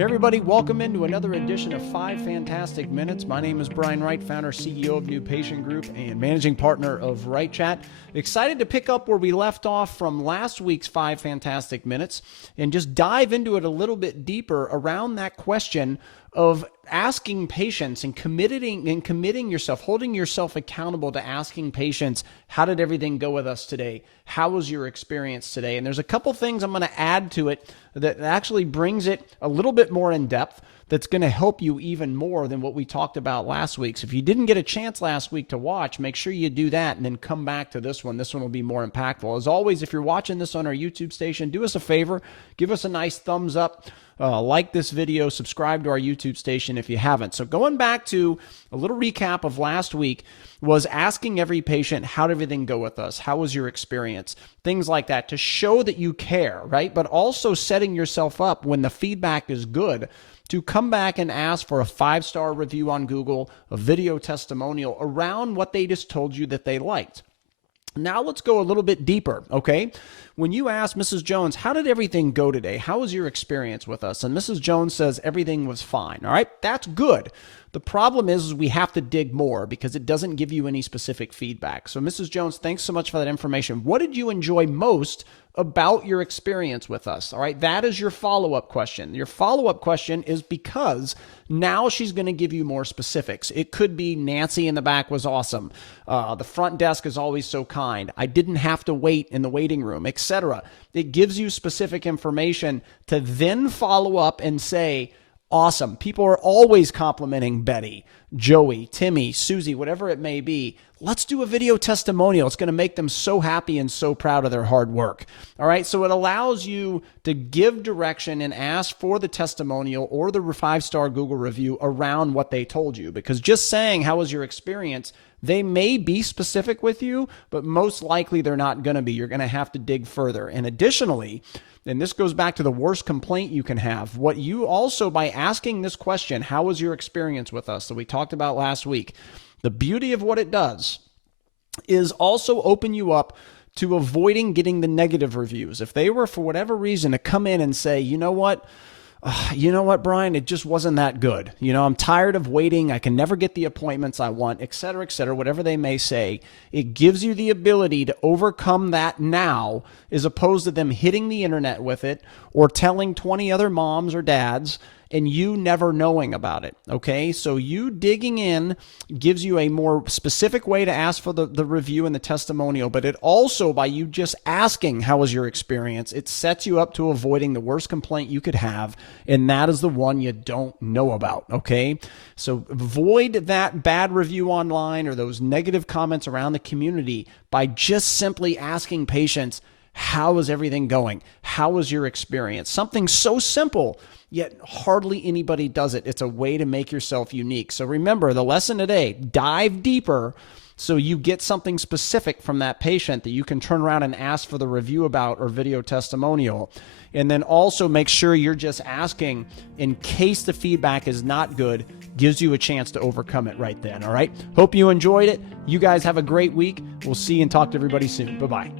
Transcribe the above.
Hey everybody, welcome into another edition of 5 Fantastic Minutes. My name is Brian Wright, founder, CEO of New Patient Group and managing partner of Wright Chat. Excited to pick up where we left off from last week's 5 Fantastic Minutes and just dive into it a little bit deeper around that question of asking patients and committing yourself, holding yourself accountable to asking patients, how did everything go with us today? How was your experience today? And there's a couple things I'm going to add to it that actually brings it a little bit more in depth, that's going to help you even more than what we talked about last week. So if you didn't get a chance last week to watch, make sure you do that and then come back to this one. This one will be more impactful. As always, if you're watching this on our YouTube station, do us a favor, give us a nice thumbs up, like this video, subscribe to our YouTube station if you haven't. So going back to a little recap of last week was asking every patient, how did everything go with us? How was your experience? Things like that to show that you care, right? But also setting yourself up when the feedback is good to come back and ask for a 5-star review on Google, a video testimonial around what they just told you that they liked. Now let's go a little bit deeper, okay? When you ask Mrs. Jones, how did everything go today? How was your experience with us? And Mrs. Jones says everything was fine, all right? That's good. The problem is we have to dig more because it doesn't give you any specific feedback. So Mrs. Jones, thanks so much for that information. What did you enjoy most about your experience with us? All right, that is your follow-up question. Your follow-up question is because now she's going to give you more specifics. It could be Nancy in the back was awesome. The front desk is always so kind. I didn't have to wait in the waiting room, etc. It gives you specific information to then follow up and say, awesome. People are always complimenting Betty, Joey, Timmy, Susie, whatever it may be. Let's do a video testimonial. It's going to make them so happy and so proud of their hard work. All right. So it allows you to give direction and ask for the testimonial or the 5-star Google review around what they told you, because just saying, how was your experience? They may be specific with you, but most likely they're not going to be. You're going to have to dig further. And additionally, and this goes back to the worst complaint you can have. What you also, by asking this question, how was your experience with us, that we talked about last week, the beauty of what it does is also open you up to avoiding getting the negative reviews. If they were, for whatever reason, to come in and say, you know what, Brian, it just wasn't that good. I'm tired of waiting. I can never get the appointments I want, et cetera, whatever they may say. It gives you the ability to overcome that now, as opposed to them hitting the internet with it or telling 20 other moms or dads and you never knowing about it, okay? So you digging in gives you a more specific way to ask for the review and the testimonial, but it also, by you just asking, how was your experience, it sets you up to avoiding the worst complaint you could have, and that is the one you don't know about, okay? So avoid that bad review online or those negative comments around the community by just simply asking patients, how is everything going? How was your experience? Something so simple, yet hardly anybody does it. It's a way to make yourself unique. So remember, the lesson today, dive deeper so you get something specific from that patient that you can turn around and ask for the review about or video testimonial. And then also make sure you're just asking in case the feedback is not good, gives you a chance to overcome it right then, all right? Hope you enjoyed it. You guys have a great week. We'll see and talk to everybody soon. Bye-bye.